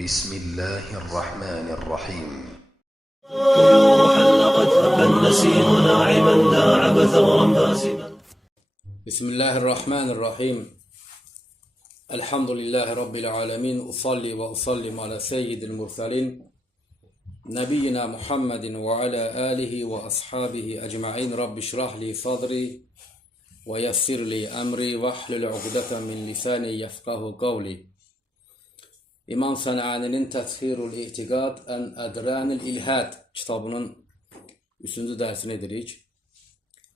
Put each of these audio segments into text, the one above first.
بسم الله الرحمن الرحيم. طيور حلقت هب النسيم ناعما داعب ثغرا باسما. بسم الله الرحمن الرحيم. الحمد لله رب العالمين. أصلي وأسلم على سيد المرسلين نبينا محمد وعلى آله وأصحابه أجمعين. رب اشرح لي صدري ويسر لي أمري واحلل عقدة من لساني يفقه قولي. İmam Sənəani'nin Təshirul İtiqad ən Ədranil İlhad kitabının 3-cü dərsini edirik.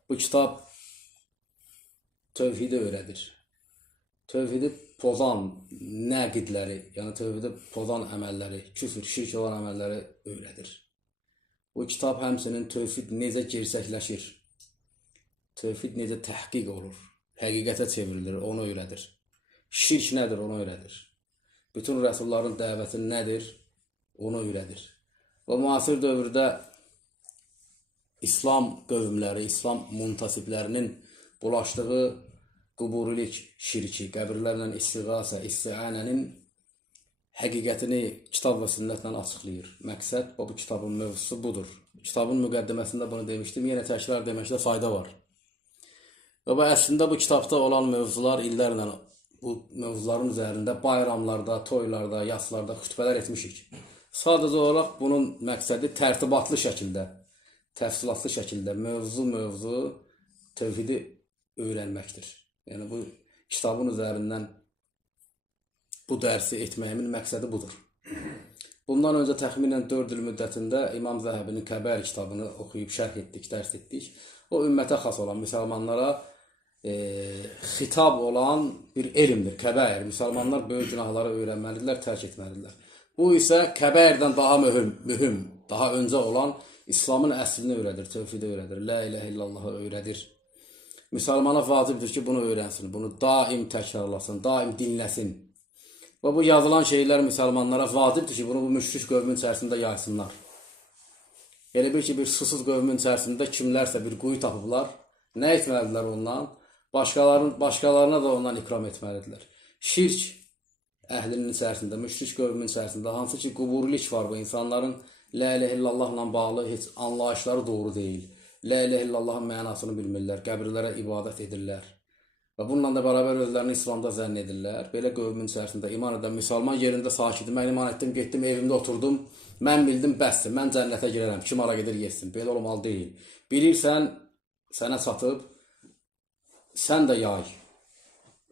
Bu kitab tövhidi öyrədir. Tövhidi pozan nəqidləri, yəni tövhidi pozan əməlləri, küfür, şirk olan əməlləri öyrədir. Bu kitab həmçinin tövhid necə gerçəkləşir, tövhid necə təhqiq olur, həqiqətə çevrilir, onu öyrədir. Şirk nədir, onu öyrədir. Bütün rəsulların dəvəti nədir, onu öyrədir. Və müasir dövrdə İslam qövmləri, İslam muntasiblərinin bulaşdığı quburilik şirki, qəbirlərlə istiğasə, isti'anənin həqiqətini kitab və sünnətlə açıqlayır. Məqsəd bu kitabın mövzusu budur. Kitabın müqəddiməsində bunu demişdim, yenə təkrar deməkdə fayda var. Və əslində bu kitabda olan mövzular illərlə bu mövzuların üzərində bayramlarda, toylarda, yaslarda xütbələr etmişik. Sadəcə olaraq bunun məqsədi tərtibatlı şəkildə, təfsilatlı şəkildə mövzu tövhidi öyrənməkdir. Yəni bu kitabın üzərindən bu dərsi etməyimin məqsədi budur. Bundan öncə təxminən 4 il müddətində İmam Zəhəbinin Kəbər kitabını oxuyub şərh etdik, dərs etdik. O ümmətə xas olan, müsəlmanlara xitab olan bir elmdir, kəbər. Müsəlmanlar böyük günahları öyrənməlidirlər, tərk etməlidirlər. Bu isə kəbərdən daha mühüm, daha öncə olan İslamın əslini öyrədir, tövhidi öyrədir, la ilahə illallahı öyrədir. Müsəlmana vacibdir ki, bunu öyrənsin, bunu daim təkrarlasın, daim dinləsin. Və bu yazılan şeylər müsəlmanlara vacibdir ki, bunu bu müşrik qövmün içərisində yaysınlar. Elə bil ki, bir susuz qövmün içərisində kimlərsə bir quyu tapıblar, nə etməlidirlər ondan? Başqalarına da ondan ikram etməlidirlər. Şirk əhlinin içərisində, müşrik qövmün içərisində, hansı ki quburilik var bu insanların la ilahe illallahla bağlı heç anlayışları doğru deyil. La ilahe illallahın mənasını bilmirlər, qəbirlərə ibadət edirlər. Və bununla da bərabər özlərini İslamda zənn edirlər. Belə qövmün içərisində iman edən müsəlman yerində sakitdir. Mən iman etdim, getdim, evimdə oturdum. Mən bildim, bəsdir, mən cənnətə girərəm. Kim ara gedir, yesin. Belə olmalı deyil. Bilirsən, sənə çatıb, sən də yay.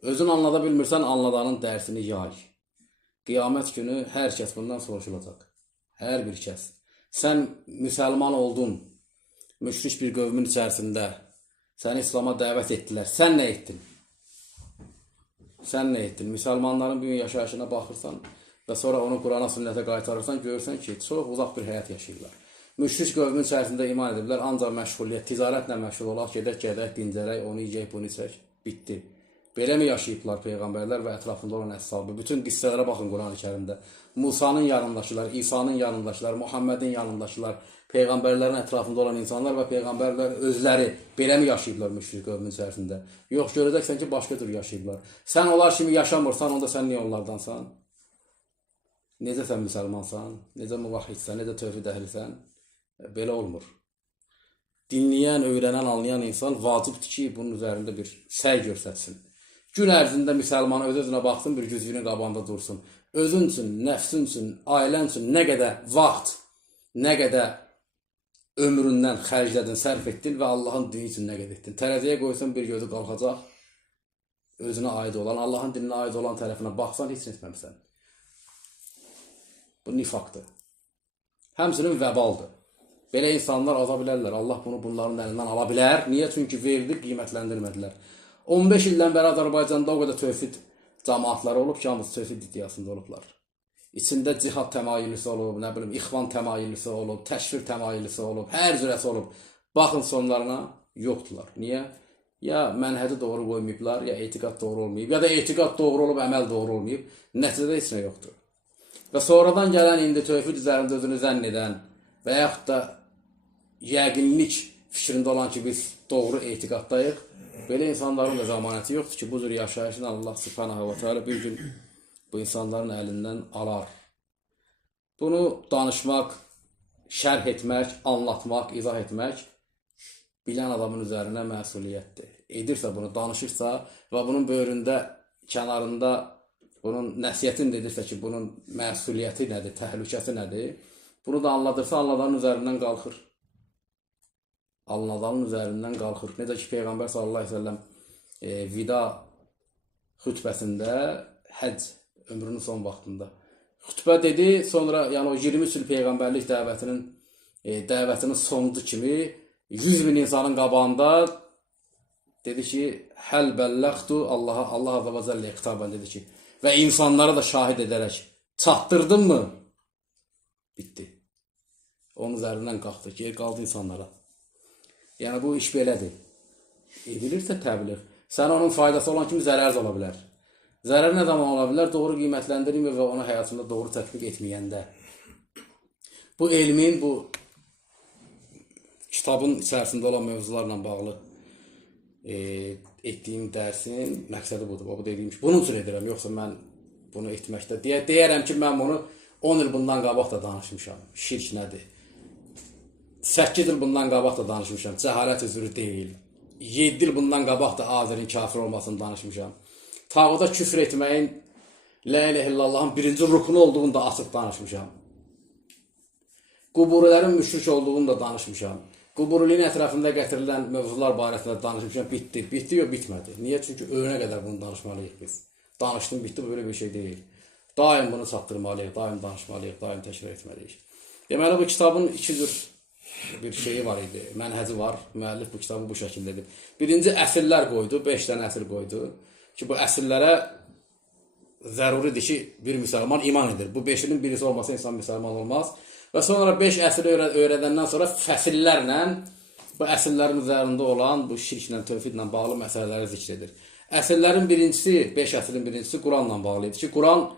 Özün anlada bilmirsən, anladanın dərsini yay. Qiyamət günü hər kəs bundan soruşulacaq. Hər bir kəs. Sən müsəlman oldun, müşrik bir qövmün içərisində, səni İslam'a dəvət etdilər. Sən nə etdin? Sən nə etdin? Müsəlmanların bugün yaşayışına baxırsan və sonra onu Qurana, sünnətə qaytarırsan, görürsən ki, çox uzaq bir həyat yaşayırlar. Müşrik qövmün içərisində iman ediblər, ancaq məşğuliyyət, ticarətlə məşğul olaq, gedək, dincələk, onu yiyək, bunu içək, bitdi. Belə mi yaşayıblar Peyğəmbərlər və ətrafında olan əshabı? Bütün qissələrə baxın Quran-ı Kərimdə. Musanın yanındakılar, İsa'nın yanındakılar, Muhammedin yanındakılar, Peyğəmbərlərin ətrafında olan insanlar və Peyğəmbərlər özləri belə mi yaşayıblar müşrik qövmün içərisində? Yox, görəcəksən ki, başqa tür yaşayıblar. Sən onlar kimi yaşamırsan, onda sən niyə onlardansan? Necə sən müsəlmansan? Necə müvahhidsən? Necə tövhid əhlisən? Belə olmur. Dinləyən, öyrənən, anlayan insan vacibdir ki, bunun üzərində bir səy göstərsin. Gün ərzində müsəlman öz-özünə baxsın, bir güzgünün qabağında dursun. Özün üçün, nəfsin üçün, ailən üçün nə qədər vaxt, nə qədər ömründən xərclədin, sərf etdin və Allahın dini üçün nə qədər etdin. Tərəziyə qoysan bir gözü qalxacaq, özünə aid olan, Allahın dininə aid olan tərəfinə baxsan, heç nə etməmsən. Bu nifaqdır. Həmçinin vəbaldır. Belə insanlar aza bilərlər. Allah bunu bunların əlindən ala bilər. Niyə? Çünki verdi, qiymətləndirmədilər. 15 ildən bəri Azərbaycanda o qədər tövhid cəmaatları olub ki, hamısı tövhid iddiasında olublar. İçində cihad təmayüllüsü olub, nə bilim, ixvan təmayüllüsü olub, təşvir təmayüllüsü olub, hər cürəsi olub. Baxın sonlarına, yoxdular. Niyə? Ya mənhəci doğru qoymayıblar, ya etiqad doğru olmayıb, ya da etiqad doğru olub, əməl doğru olmayıb. Nəticədə heç nə yoxdur. Və sonradan gələn indi tövhid üzərində özünü zənn edən və yaxud da yəqinlik fikrində olan ki, biz doğru etiqaddayıq, belə insanların da zəmanəti yoxdur ki, bu cür yaşayışını Allah subhanahu wa ta'ala bir gün bu insanların əlindən alar. Bunu danışmaq, şərh etmək, anlatmaq, izah etmək bilən adamın üzərinə məsuliyyətdir. Edirsə bunu, danışırsa və bunun böyründə, kənarında bunun nəsiyyətini dedirsə ki, bunun məsuliyyəti nədir, təhlükəsi nədir, bunu da anladırsa, anladanın üzərindən qalxır. Anladanın üzərindən qalxır. Necə ki, Peyğəmbər sallallahu əleyhi və səlləm vida xütbəsində, həcc ömrünün son vaxtında xütbə dedi, sonra yəni o 23 il Peyğəmbərlik dəvətinin sonucu kimi 100.000 insanın qabağında dedi ki, həl bəlləxtu Allah Azza və Cəllə xitabən dedi ki, və insanlara da şahid edərək çatdırdın mı? Bitdi. Onun üzərindən qalxdı, geri qaldı insanlara. Yəni bu iş belədir. Edilirsə təbliğ, sənə onun faydası olan kimi zərər ola bilər. Zərər nə zaman ola bilər? Doğru qiymətləndirmir və onu həyatında doğru tətbiq etməyəndə. Bu elmin, bu kitabın içərisində olan mövzularla bağlı etdiyim dərsin məqsədi budur. Bu dediyim ki, bunun üçün edirəm, yoxsa mən bunu etməkdə deyərəm ki, mən bunu 10 il bundan qabaq da danışmışam. Şirk nədir? 8 il bundan qabaq da danışmışam. Cəhalət üzrü deyil. 7 il bundan qabaq da Azirin kafir olmasını danışmışam. Tağuda küfr etməyin, la ilahe illallahın birinci rukunu olduğunu da açıq danışmışam. Quburilərin müşrik olduğunu da danışmışam. Quburiliyin ətrafında gətirilən mövzular barəsində danışmışam. Bitdi. Bitdi yox, bitmədi. Niyə? Çünki ölənə qədər bunu danışmalıyıq biz. Danışdım, bitdi, böyle bir şey deyil. Daim bunu çatdırmalıyıq, daim danışmalıyıq, daim təkrar etməliyik. Deməli, bu kitabın iki cür bir şeyi var idi, mənhəci var. Müəllif bu kitabı bu şəkildə edib. Birinci əsrlər qoydu, 5 dənə əsr qoydu. Ki bu əsrlərə zəruridir ki, bir müsəlman iman edir. Bu 5-nin birisi olmasa insan müsəlman olmaz. Və sonra 5 əsri öyrədəndən sonra fəsillərlə bu əsrlərin üzərində olan bu şirklə, tövhidlə bağlı məsələləri zikr edir. Əsrlərin birincisi, 5 əsrin birincisi Quranla bağlı idi ki, Quran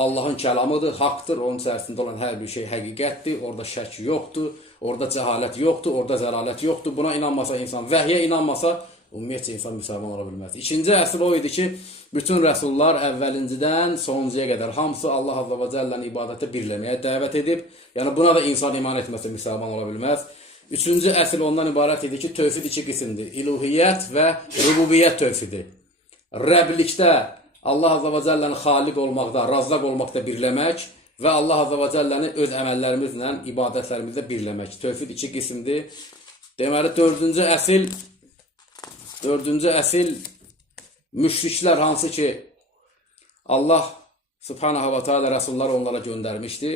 Allahın kəlamıdır, haqdır, onun içərisində olan hər bir şey həqiqətdir, orada şək yoxdur, orada cəhalət yoxdur, orada zəlalət yoxdur. Buna inanmasa insan, vəhyə inanmasa ümumiyyətcə insan müsəlman ola bilməz. İkinci əsr o idi ki, bütün rəsullar əvvəlincidən sonuncuya qədər hamısı Allah Azza və Cəllənin ibadətə birləməyə dəvət edib. Yəni buna da insan iman etməsə müsəlman ola bilməz. Üçüncü əsr ondan ibarət idi ki, tövhid iki qismdir. İluhiyyət və rububiyyət tövhidi. Rəblikdə Allah Azza və Cəlləni xaliq olmaqda, razzaq olmaqda birləmək və Allah Azza və Cəlləni öz əməllərimizlə, ibadətlərimizlə birləmək. Tövhid iki qismdir. Deməli, dördüncü əsil müşriklər hansı ki Allah Subhanahu və Teala rəsulları onlara göndərmişdi.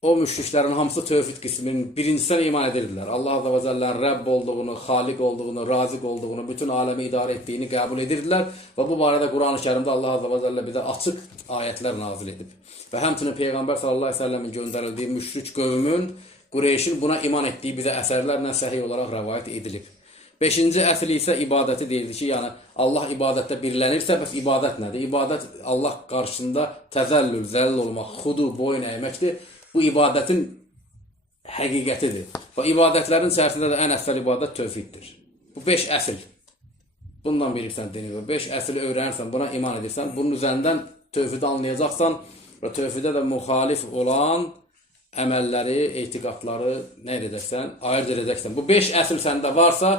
O müşriklərin hamısı tövhid qisminin birincisindən iman edirdilər. Allah Azza və Cəllənin Rəbb olduğunu, xaliq olduğunu, raziq olduğunu, bütün aləmi idarə etdiyini qəbul edirdilər və bu barədə Quran-ı Kərimdə Allah Azza və Cəllə bizə açıq ayətlər nazil edib. Və həmçinin Peyğəmbər sallallahu əleyhi və səlləmin göndərildiyi müşrik qövmün, Qureyşin buna iman etdiyi bizə əsərlərlə səhih olaraq rəvayət edilib. 5-ci əsl isə ibadəti deyildi ki, yəni Allah ibadətdə birlənirsə, bəs ibadət nədir? İbadət Allah qarşısında təzəllül, zəlil olmaq, xudu, boyun əyməkdir. Bu ibadətin həqiqətidir. Və ibadətlərin içərisində də ən əsl ibadət tövhiddir. Bu 5 əsl. Bundan bilirsən dini və 5 əsli öyrənirsən, buna iman edirsən, bunun üzərindən tövhidi anlayacaqsan və tövhidə də müxalif olan əməlləri, etiqadları nə edəcəksən, ayırt edəcəksən. Bu 5 əsl səndə varsa,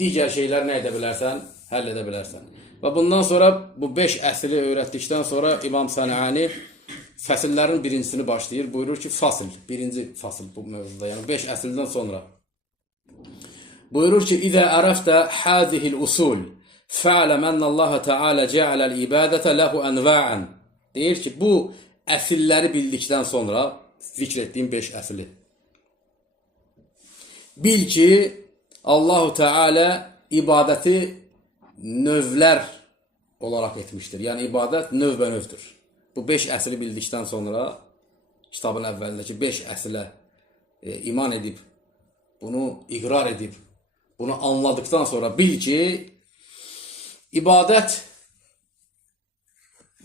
digər şeylər nə edə bilərsən, həll edə bilərsən. Və bundan sonra bu 5 əsli öyrətdikdən sonra İmam Sənəani fəsillərin birincisini başlayır. Buyurur ki, fasıl, birinci fasıl bu mövzuda, yəni 5 əsildən sonra. Buyurur ki, İzə ərəftə hədihil usul fə'ləm ənəllaha Teala cəaləl ibadətə ləhu ənvəən. Deyir ki, bu əsilləri bildikdən sonra, zikr etdiyim 5 əsli. Bil ki, Allahu Teala ibadəti növlər olaraq etmişdir. Yəni ibadət növbənövdür. Bu 5 əsli bildikdən sonra kitabın əvvəlindəki 5 əslə iman edib, bunu iqrar edib, bunu anladıktan sonra bil ki, ibadət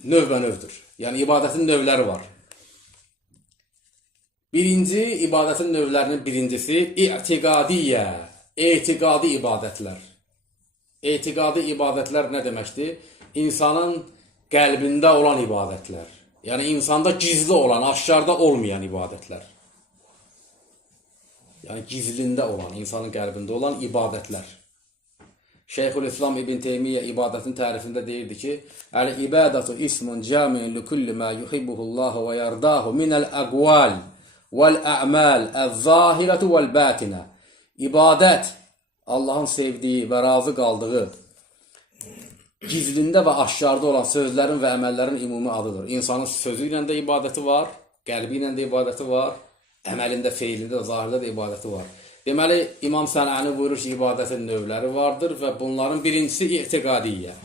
növbənövdür. Yəni ibadətin növləri var. Birinci, ibadətin növlərinin birincisi i'tiqadiyyə, etiqadi ibadətlər. Etiqadi ibadətlər nə deməkdir? İnsanın qəlbində olan ibadətlər. Yəni insanda gizli olan, aşkarda olmayan ibadətlər. Yəni gizlində olan, insanın qəlbində olan ibadətlər. Şeyxülislam İbn Teymiyyə ibadətin tərifində deyirdi ki, "Əl-ibadatu ismun cami'un li kulli ma yuhibbuhullahu və yardahu minəl aqwal vəl-a'mal əz-zahiratu vəl-batinə." İbadət Allahın sevdiyi və razı qaldığı gizlində və aşkarda olan sözlərin və əməllərin ümumi adıdır. İnsanın sözü ilə də ibadəti var, qəlbi ilə də ibadəti var, əməlində, feilində, zahirdə də ibadəti var. Deməli, İmam Sənəni buyurur ki, ibadətin növləri vardır və bunların birincisi etiqadiyyə.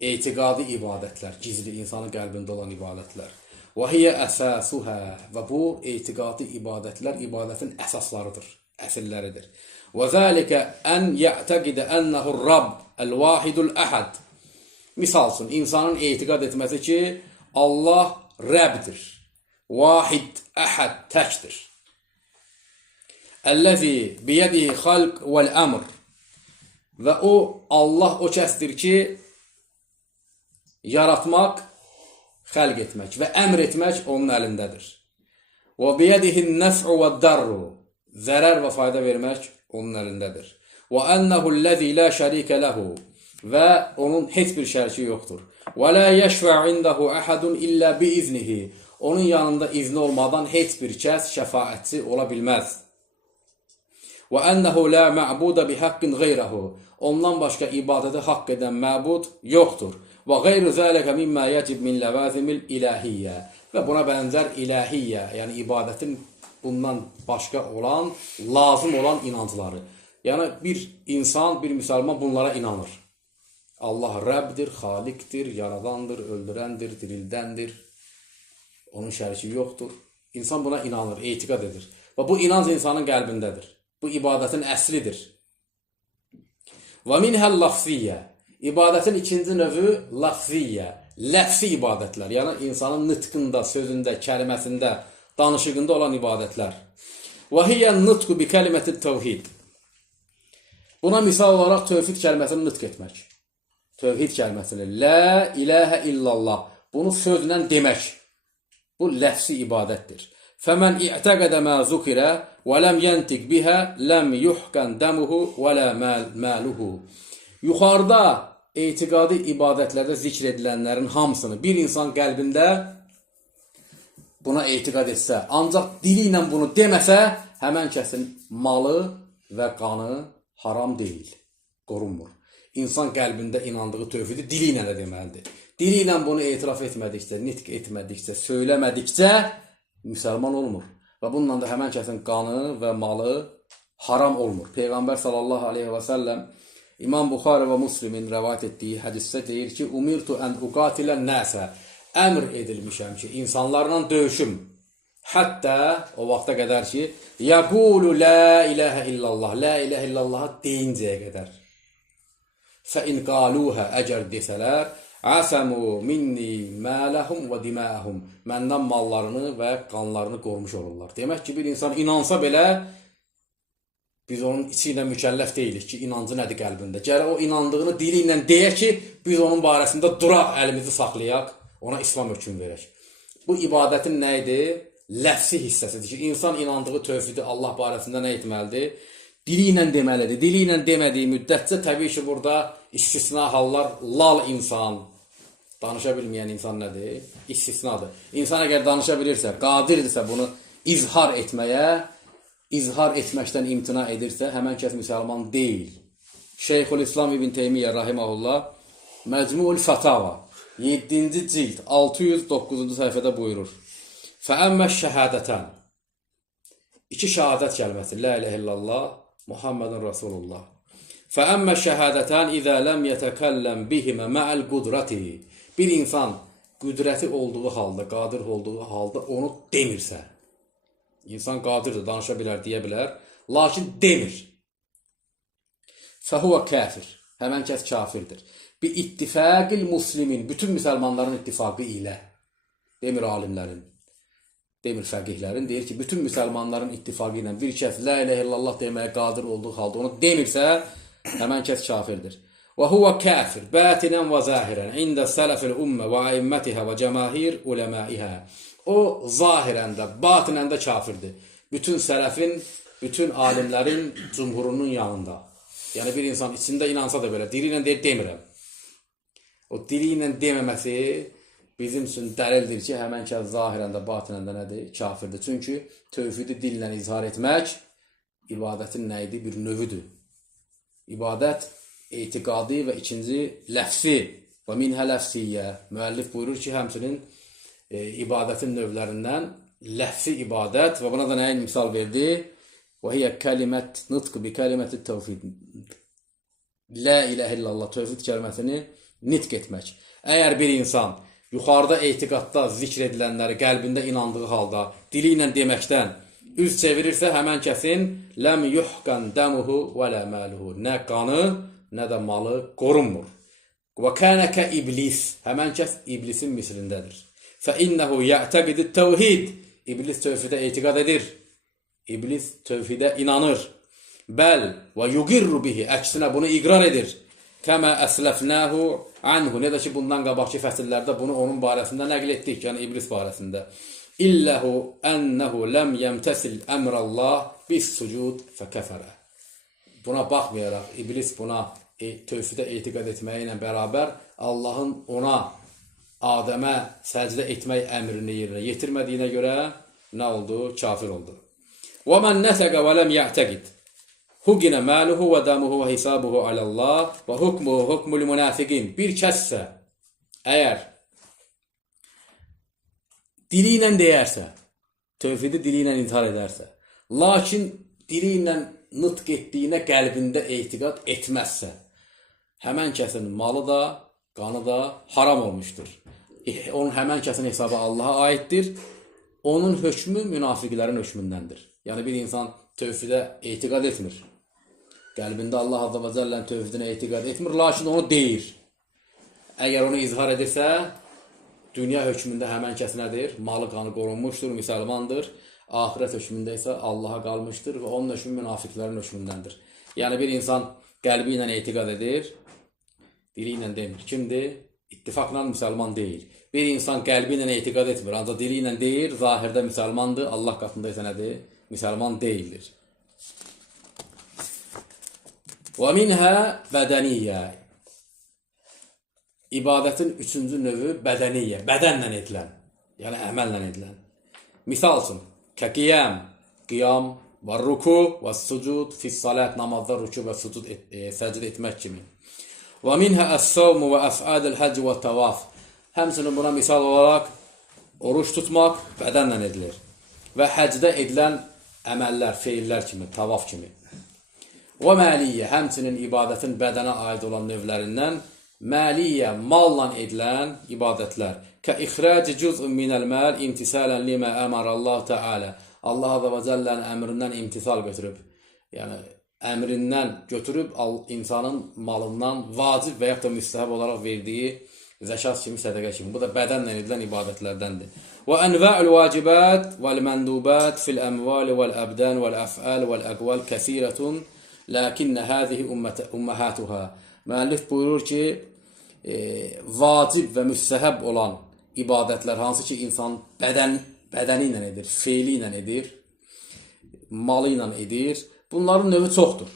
Etiqadi ibadətlər, gizli insanın qəlbində olan ibadətlər. Və hiyə əsasuhə və bu etiqadi ibadətlər ibadətin əsaslarıdır, əsilləridir. Və zəlikə ən yə'təqidə ənəhu Rabb el-vahidul əhəd. Misal üçün, insanın etiqad etməsi ki, Allah Rəbdir, vahid, əhəd, təkdir. Əlləzi biyədihi xalq vəl-əmr. Və o, Allah o kəsdir ki, yaratmaq, xəlq etmək və əmr etmək onun əlindədir. Və biyədihi nəf'u və darru. Zərər və fayda vermək onun əlindədir. Və ənəhu ləzi la şərikə ləhu. Və onun heç bir şəriki yoxdur. Və la yəşfə indəhu əhədun illə biiznihi. Onun yanında izni olmadan heç bir kəs şəfaətçi ola bilməz. Və ənəhu la mə'budə bihaqqin qeyrəhu. Ondan başqa ibadəti haqq edən məbud yoxdur. Və qeyru zəlikə mimmə yəcib min ləvazimil iləhiyyə. Və buna bənzər iləhiyyə, yəni ibadətin bundan başqa olan, lazım olan inancları. Yəni bir insan, bir müsəlman bunlara inanır. Allah Rəbdir, Xaliqdir, yaradandır, öldürəndir, dirildəndir. Onun şəriki yoxdur. İnsan buna inanır, etiqad edir. Və bu inanc insanın qəlbindədir. Bu ibadətin əslidir. Və minhəl lafziyyə. İbadətin ikinci növü lafziyyə. Ləfsi ibadətlər. Yəni insanın nıtqında, sözündə, kəliməsində, danışığında olan ibadətlər. Və hiyyən nıtqu bi kəliməti təvhid. Buna misal olaraq tövhid kəlməsini nıtq etmək. Tövhid kəlməsini. Lə iləhə illallah. Bunu sözlə demək. Bu ləfsi ibadətdir. Fəmən i'təqədə mə zukirə və ləm yəntiq bihə ləm yuhqən dəmuhu və lə məluhu. Yuxarıda etiqadi ibadətlərdə zikr edilənlərin hamısını bir insan qəlbində buna etiqad etsə, ancaq dili ilə bunu deməsə, həmən kəsin malı və qanı haram deyil, qorunmur. İnsan qəlbində inandığı tövhidi dili ilə də deməlidir. Dili ilə bunu etiraf etmədikcə, nitq etmədikcə, söyləmədikcə müsəlman olmur. Və bununla da həmən kəsin qanı və malı haram olmur. Peyğəmbər sallallahu aleyhi və səlləm İmam Buxari və Müslimin rəvayət etdiyi hədisdə deyir ki, umirtu ən uqatilə nəsə. Əmr edilmişəm ki, insanlarla döyüşüm. Hətta o vaxta qədər ki, yəqulu lə iləhə illallah, lə iləhə illallahı deyincəyə qədər. Fəin qaluhə əgər desələr, əsəmu minni mələhum və diməhum. Məndən mallarını və qanlarını qormuş olurlar. Demək ki, bir insan inansa belə, biz onun içi ilə mükəlləf deyilik ki, inancı nədir qəlbində. Gərək o inandığını dili ilə deyək ki, biz onun barəsində duraq, əlimizi saxlayaq, ona İslam hökm verək. Bu ibadətin nə idi? Ləfsi hissəsidir ki, insan inandığı tövhidi Allah barəsində nə etməlidir? Dili ilə deməlidir. Dili ilə demədiyi müddətcə təbii ki, burada istisna hallar, lal insan, danışa bilməyən insan nədir? İstisnadır. İnsan əgər danışa bilirsə, qadirdirsə bunu izhar etməyə, izhar etməkdən imtina edirsə, həmən kəs müsəlman deyil. Şeyxülislam İbn Teymiyyə rahiməhullah Məcmu'l Fətava 7-ci cild 609-cu səhifədə buyurur. Fəəmmə şəhədətən. İki şəhadət kəlməsi. La iləhə illallah, Muhammedun Rasulullah. Fəəmmə şəhədətən izə ləm yətəkəlləm bihimə məəl qudrati. Bir insan qüdrəti olduğu halda, qadir olduğu halda onu demirsə, İnsan qadirdir, danışa bilər, deyə bilər, lakin demir. Fəhuvə kafir, həmən kəs kafirdir. Bi ittifaqil muslimin, bütün müsəlmanların ittifaqı ilə, demir alimlərin, demir fəqihlərin, deyir ki, bütün müsəlmanların ittifaqı ilə bir kəs la iləhə illallah deməyə qadir olduğu halda onu demirsə, həmən kəs kafirdir. Və huve kafir batinen və zahiren ində sələfil ümmə və aimmətihə və cəmahir uləmaihə. O zahirən də, batinən də kafirdir. Bütün sələfin, bütün alimlərin cumhurunun yanında. Yəni bir insan içində inansa da belə, dili ilə deyib demirəm. O dili ilə deməməsi bizim üçün dəlildir ki, həmən kəs zahirən də, batinən də nədir? Kafirdir. Çünki tövhidi dillə izhar etmək ibadətin nə idi? Bir növüdür. İbadət etiqadi və ikinci ləfsi və minhə ləfsiyyə. Müəllif buyurur ki, həmçinin ibadətin növlərindən ləfsi ibadət və buna da nəyin misal verdi? Və hiyə kəlimət nıtq bi kəliməti təvhid. La iləhə illallah tövhid kəlməsini nitq etmək. Əgər bir insan yuxarıda etiqadda zikr edilənləri qəlbində inandığı halda dili ilə deməkdən üz çevirirsə, həmən kəsin ləm yuhqan dəmuhu və lə məluhu. Nə qanı, nə də malı qorunmur. Və kənəkə iblis. Həmən kəs iblisin mislindədir. فَإِنَّهُ يَعْتَقِدِ التَّوْحِيدِ. İblis tövhidə etiqad edir. İblis tövhidə inanır. Bəl və yuqirru bihi. Əksinə bunu iqrar edir. Kəmə əsləfnəhu anhu. Nə də ki, bundan qabaqki fəsillərdə bunu onun barəsində nəql etdik. Yəni iblis barəsində. İlləhu ənəhu ləm yəmtəsil əmrəllah bis sucud fəkəfərə. Buna baxmayaraq, iblis buna tövhidə etiqad etməyi ilə bərabər Allahın ona Adəmə səcdə etmək əmrini yerinə yetirmədiyinə görə nə oldu? Kafir oldu. Və mən nəsəqə və ləm yə'təqid huqinə məluhu və dəmuhu və hisabuhu aləllah və hukmuhu hukmul münafiqin. Bir kəssə, əgər dili ilə deyərsə, tövhidi dili ilə intihar edərsə, lakin dili ilə nıtq etdiyinə qəlbində etiqad etməzsə, həmən kəsin malı da, qanı da haram olmuşdur. Onun həmən kəsin hesabı Allaha aiddir. Onun hökmü münafiqlərin hökmündəndir. Yəni bir insan tövhidə etiqad etmir. Qəlbində Allah Azza və Cəllənin tövhidinə etiqad etmir, lakin onu deyir. Əgər onu izhar edirsə, dünya hökmündə həmən kəs nədir? Malı qanı qorunmuşdur, müsəlmandır. Ahirət hökmündə isə Allaha qalmışdır və onun hökmü münafiqlərin hökmündəndir. Yəni bir insan qəlbi ilə etiqad edir, dili ilə demir. Kimdir? İttifaqla müsəlman deyil. Bir insan qəlbi ilə etiqad etmir, ancaq dili ilə deyir, zahirdə müsəlmandır, Allah qatında isə nədir? Müsəlman deyildir. Və minhə bədəniyyə. İbadətin üçüncü növü bədəniyyə, bədənlə edilən, yəni əməllə edilən. Misal üçün, kəkiyəm, qiyam və ruku və sucud, fissalət, namazda ruku və sucud səcd etmək kimi. Və minhə əs-savmu və əf'adil həcc və tavaf. Həmçinin buna misal olaraq oruç tutmaq bədənlə edilir. Və həcdə edilən əməllər, feillər kimi, tavaf kimi. Və məliyyə, həmçinin ibadətin bədənə aid olan növlərindən məliyyə, malla edilən ibadətlər. Kə ixrac cüz'un minəl məl imtisalən limə əmərəllahu Teala. Allah Azza və Cəllənin əmrindən imtisal götürüb. Yəni əmrindən götürüb insanın malından vacib və yaxud da müstəhəb olaraq verdiyi zəkat kimi, sədəqə kimi. Bu da bədənlə edilən ibadətlərdəndir. Və ənva'ul vacibət vəl-məndubət fil-əmval vəl-əbdən vəl-əf'al vəl-əqval kəsirətun lakinnə həzihi umməhatuhə. Müəllif buyurur ki, vacib və müstəhəb olan ibadətlər, hansı ki insan bədəni ilə edir, feili ilə edir, malı ilə edir, bunların növü çoxdur.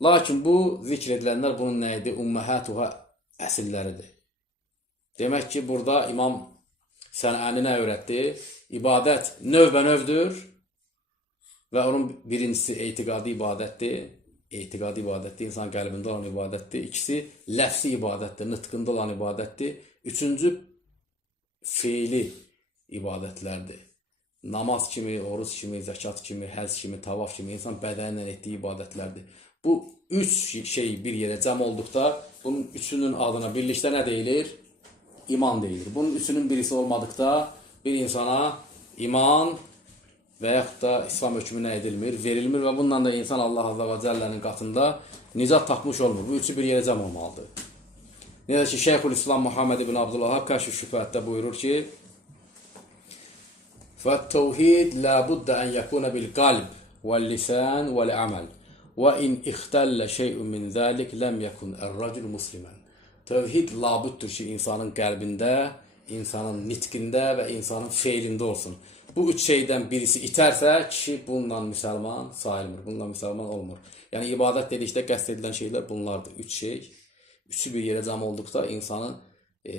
Lakin bu zikr edilənlər bunun nə idi? Umməhatuhə əsilləridir. Demək ki, burada İmam Sənəni nə öyrətdi? İbadət növbənövdür və onun birincisi etiqadi ibadətdir. Etiqadi ibadətdir, insan qəlbində olan ibadətdir. İkisi ləfsi ibadətdir, nıtqında olan ibadətdir. Üçüncü feili ibadətlərdir. Namaz kimi, oruç kimi, zəkat kimi, həz kimi, tavaf kimi insan bədənlə etdiyi ibadətlərdir. Bu üç şey bir yerə cəm olduqda bunun üçünün adına birlikdə nə deyilir? İman deyilir. Bunun üçünün birisi olmadıqda bir insana iman və yaxud da İslam hökmü nə edilmir, verilmir və bundan da insan Allah Azza və Cəllənin qatında nicat tapmış olmur. Bu üçü bir yerə cəm olmalıdır. Necə ki, Şeyxülislam Muhammed ibn Abdülvahhab Kəşf Şübhətdə buyurur ki, فَالتَّوْحِيد لَا بُدَّ أَنْ يَكُونَ بِالْقَلْبِ وَاللِّسَانِ وَالْعَمَلِ Və in ixtəllə şey'un min zəlik ləm yəkun ər-racul muslimən. Tövhid labuddur ki, insanın qəlbində, insanın nitqində və insanın feilində olsun. Bu üç şeydən birisi itərsə, kişi bununla müsəlman sayılmır, bununla müsəlman olmur. Yəni, ibadət dedikdə qəsd edilən şeylər bunlardır. Üç şey. Üçü bir yerə cəm olduqda insanın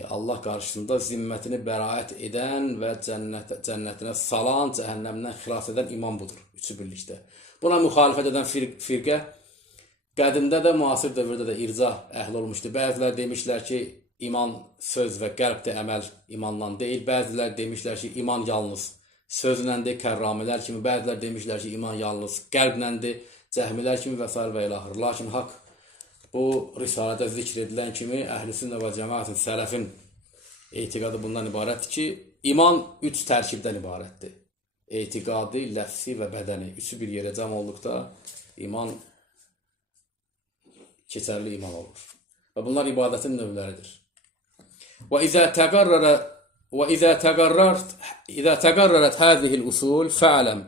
Allah qarşısında zimmətini bəraət edən və cənnətinə salan, cəhənnəmdən xilas edən iman budur. Üçü birlikdə. Buna müxalifət edən firqə qədimdə də, müasir dövrdə də irca əhli olmuşdu. Bəzilər demişlər ki, iman söz və qəlbdə əməl imandan deyil. Bəzilər demişlər ki, iman yalnız sözləndir, kərramilər kimi. Bəzilər demişlər ki, iman yalnız qəlbləndir, cəhmilər kimi və s. və ilaxır. Lakin haqq bu risalədə zikr edilən kimi əhl-i-sünnə və cəmaətin, sələfin etiqadı bundan ibarətdir ki, iman üç tərkibdən ibarətdir. Etiqadi, ləfsi və bədəni. Üçü bir yerə cəm olduqda iman keçərli iman olur. Və bunlar ibadətin növləridir. Və izə təqərrərət həzihil usul fə'ləm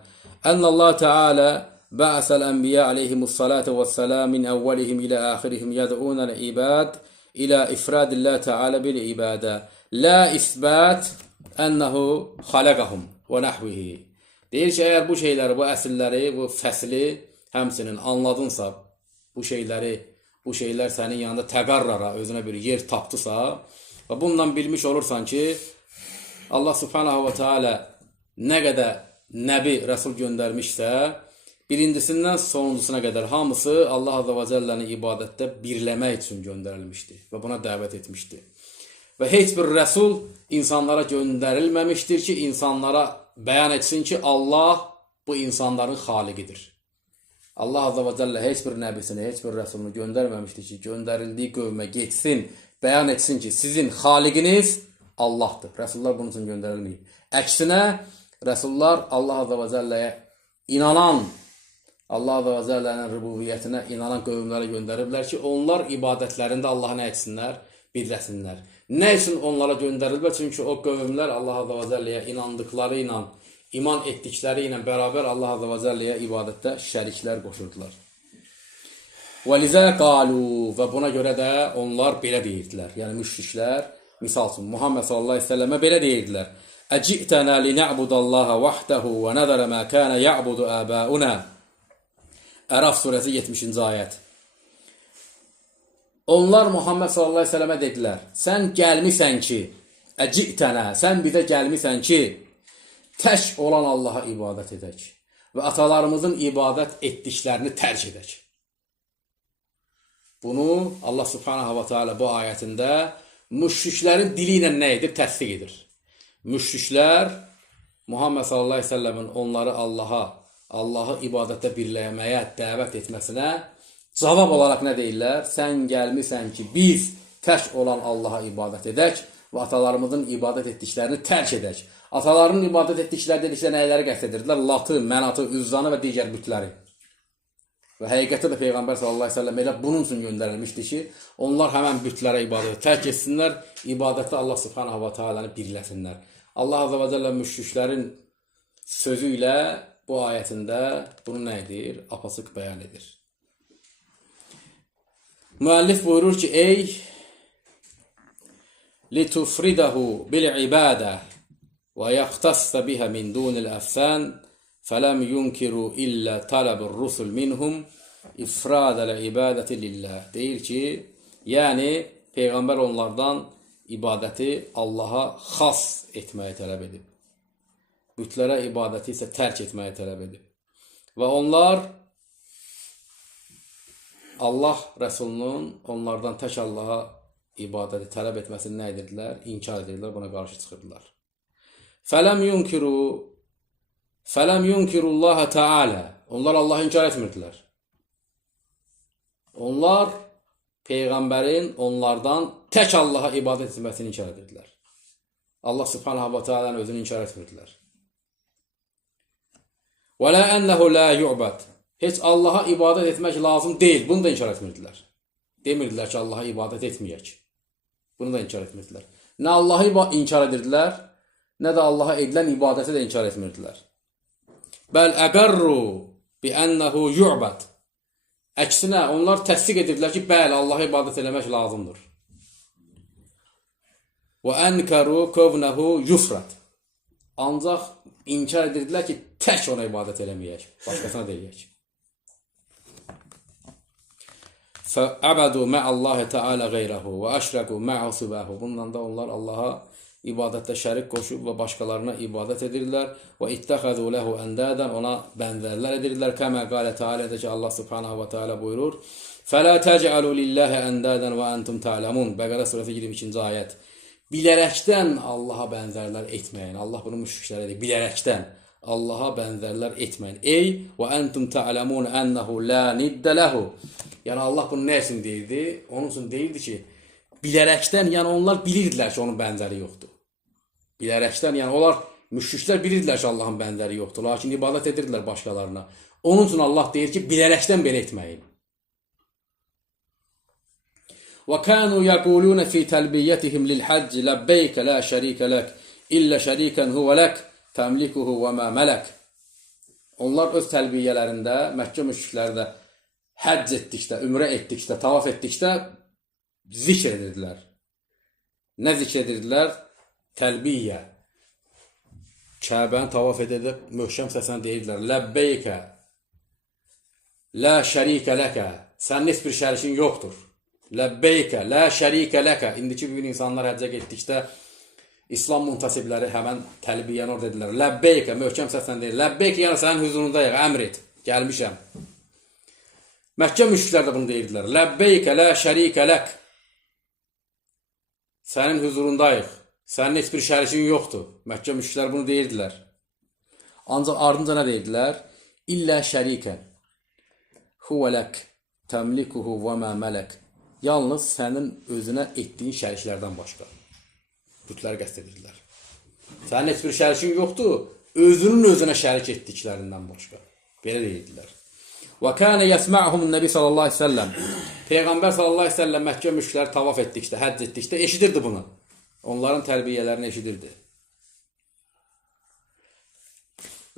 ənəllâh Teala ba'asəl ənbiyə aleyhimussalatu vesselam min əvvəlihim ilə əxirihim yəd'unəl ibad ilə ifradillah Teala bil ibadə la isbət ənəhu xaləqəhum və nəhvihi. Deyir ki, əgər bu şeyləri, bu əsilləri, bu fəsli həmsinin anladınsa, bu şeylər sənin yanında təqarrara, özünə bir yer tapdısa və bundan bilmiş olursan ki, Allah subhanahu wa ta'ala nə qədər nəbi, rəsul göndərmişsə, birincisindən sonuncusuna qədər hamısı Allah azza və cəllənin ibadətdə birləmək üçün göndərilmişdi və buna dəvət etmişdi. Və heç bir rəsul insanlara göndərilməmişdir ki, insanlara bəyan etsin ki, Allah bu insanların xaliqidir. Allah azza və cəllə heç bir nəbisini, heç bir rəsulunu göndərməmişdir ki, göndərildiyi qövmə getsin, bəyan etsin ki, sizin xaliqiniz Allahdır. Rəsullar bunun üçün göndərilməyib. Əksinə, rəsullar Allah azza və cəlləyə inanan, Allah azza və cəllənin rübubiyyətinə inanan qövmlərə göndəriblər ki, onlar ibadətlərində Allah'a nə etsinlər? Birləsinlər. Nə üçün onlara göndəriliblər? Çünki o qövmlər Allah azza və cəlləyə inandıqları ilə, iman etdikləri ilə bərabər Allah azza və cəlləyə ibadətdə şəriklər qoşurdular. وَلِذَا قَالُوا Və buna görə də onlar belə deyirdilər. Yəni müşriklər, misal üçün Muhammed sallallahu aleyhi ve sellemə belə deyirdilər. أَجِئْتَنَا لِنَعْبُدَ اللّٰهَ وَحْدَهُ وَنَذَرَ مَا كَانَ يَعْبُدُ آبَاؤُنَا Əraf surəsi 70-ci ayət. Onlar Muhammed sallallahu aleyhi ve sellemə dedilər, sən gəlmisən ki, əci'tənə, sən bizə gəlmisən ki, tək olan Allaha ibadət edək və atalarımızın ibadət etdiklərini tərk edək. Bunu Allah subhanahu wa ta'ala bu ayətində müşriklərin dili ilə nə edir? Təsdiq edir. Müşriklər Muhammed sallallahu aleyhi ve sellemin onları Allahı ibadətdə birləməyə dəvət etməsinə cavab olaraq nə deyirlər? Sən gəlmisən ki, biz tək olan Allaha ibadət edək və atalarımızın ibadət etdiklərini tərk edək. Atalarının ibadət etdikləri dedikdə nəyləri qəsd edirdilər? Latı, Mənatı, Üzzanı və digər bütləri. Və həqiqətdə də Peyğəmbər sallallahu aleyhi ve sellem elə bunun üçün göndərilmişdi ki, onlar həmən bütlərə ibadət tərk etsinlər, ibadətdə Allah subhanahu wa ta'alanı birləsinlər. Allah azza və cəllə müşriklərin sözü ilə bu ayətində bunu nə edir? Apaçıq bəyan edir. Müəllif buyurur ki, ey litufridahu bil-ibadə və yaxtassa biha min dunil əfsan fələm yunkiru illə tələbur rusul minhum ifradələ ibadəti lillah. Deyir ki, yəni Peyğəmbər onlardan ibadəti Allaha xas etməyi tələb edib. Bütlərə ibadəti isə tərk etməyi tələb edib. Və onlar Allah Rəsulunun onlardan tək Allaha ibadəti tələb etməsini nə edirdilər? İnkar edirdilər, buna qarşı çıxırdılar. Fələm yunkirullaha Teala. Onlar Allahı inkar etmirdilər. Onlar Peyğəmbərin onlardan tək Allaha ibadət etməsini inkar edirdilər. Allah subhanahu wa ta'ala'nın özünü inkar etmirdilər. Və la ənəhu la yu'bad. Heç Allaha ibadət etmək lazım deyil. Bunu da inkar etmirdilər. Demirdilər ki, Allaha ibadət etməyək. Bunu da inkar etmirdilər. Nə Allahı inkar edirdilər, nə də Allaha edilən ibadəti də inkar etmirdilər. Bəl əqərru bi ənəhu yu'bad. Əksinə, onlar təsdiq edirdilər ki, bəli, Allaha ibadət eləmək lazımdır. Və ənkaru kövnəhu yufrat. Ancaq inkar edirdilər ki, tək ona ibadət eləməyək, başqasına deyək. Fə'abadu ma'allahi ta'ala qeyrahu və əşrəku ma'hu sübəhu. Bundan da onlar Allaha ibadətdə şərik qoşub və başqalarına ibadət edirlər. Və ittəxəzu ləhu əndədən, ona bənzərlər edirlər. Kəmə qalə Teala'da ki, Allah subhanahu və Teala buyurur. Fələ təcəalu lillahi əndədən və əntum ta'lamun. Bəqərə surəsi 22-ci ayət. Bilərəkdən Allaha bənzərlər etməyin. Allah bunu müşriklərə deyir. Bilərəkdən Allaha bənzərlər etməyin. Ey və əntum ta'lamun ənəhu la niddə ləhu. Yəni Allah bunu nə üçün deyirdi? Onun üçün deyirdi ki, bilərəkdən, yəni onlar bilirdilər ki, onun bənzəri yoxdur. Bilərəkdən, yəni onlar müşriklər bilirdilər ki, Allahın bənzəri yoxdur, lakin ibadət edirdilər başqalarına. Onun üçün Allah deyir ki, bilərəkdən belə etməyin. Və kanu yaquluna fi talbiyatihim lil-hajj labbayka la sharika lak illa sharikan huwa lak tamlikuhu və ma malak. Onlar öz təlbiyyələrində, Məkkə müşrikləri də həcc etdikdə, ümrə etdikdə, tavaf etdikdə zikr edirdilər. Nə zikr edirdilər? Təlbiyyə. Kəbəni tavaf edib, möhkəm səslə deyirdilər. Ləbbeykə, lə şərikə ləkə. Sənin heç bir şərikin yoxdur. Ləbbeykə, lə şərikə ləkə. İndiki bugün insanlar həccə getdikdə, İslam muntasibləri həmən təlbiyyəni orada edirlər. Ləbbeykə, möhkəm səslə deyir. Ləbbeykə, yəni sənin hüzurundayıq, əmr et, gəlmişəm. Məkkə müşriklər də bunu deyirdilər. Ləbbeykə, lə şərikə lək. Sənin huzurundayıq. Sənin heç bir şərikin yoxdur. Məkkə müşriklər bunu deyirdilər. Ancaq ardınca nə deyirdilər? İllə şərikən. Huvə lək. Təmlikuhu və mə mələk. Yalnız sənin özünə etdiyin şəriklərdən başqa. Bütləri qəsd edirdilər. Sənin heç bir şərikin yoxdur. Özünün özünə şərik etdiklərindən başqa. Belə deyirdilər. Və kənə yəsmə'hum nəbi sallallahu aleyhi ve sellem. Peyğəmbər sallallahu aleyhi ve sellem Məkkə müşrikləri tavaf etdikdə, həcc etdikdə eşidirdi bunu. Onların tərbiyələrini eşidirdi.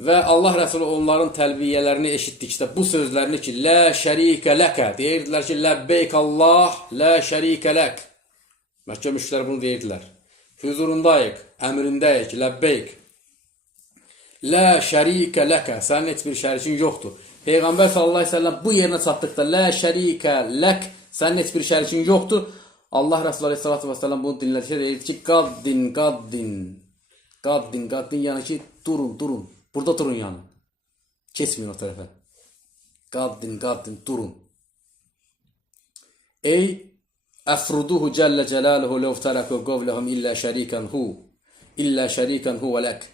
Və Allah Rəsulü onların tərbiyələrini eşitdikdə bu sözlərini ki, lə şərikə ləkə deyirdilər ki, ləbbeyk Allah, lə şərikə lək. Məkkə müşrikləri bunu deyirdilər. Huzurundayıq, əmrindəyik, ləbbeyk. Lə şərikə ləkə, sənin heç bir şərikin yoxdur. Peyğəmbər sallallahu aleyhi ve sellem bu yerinə çatdıqda lə şərikə lək, sənin heç bir şərikin yoxdur. Allah Rəsulü aleyhissalatu vesselam bunu dinlədikdə deyirdi ki, qaddin, qaddin, qaddin, qaddin, yəni ki, durun, durun, burada durun yəni. Keçməyin o tərəfə. Qaddin, qaddin, durun. Ey əfruduhu cəllə cəlaluhu lev tərəku qovləhum illə şərikən hu və lək.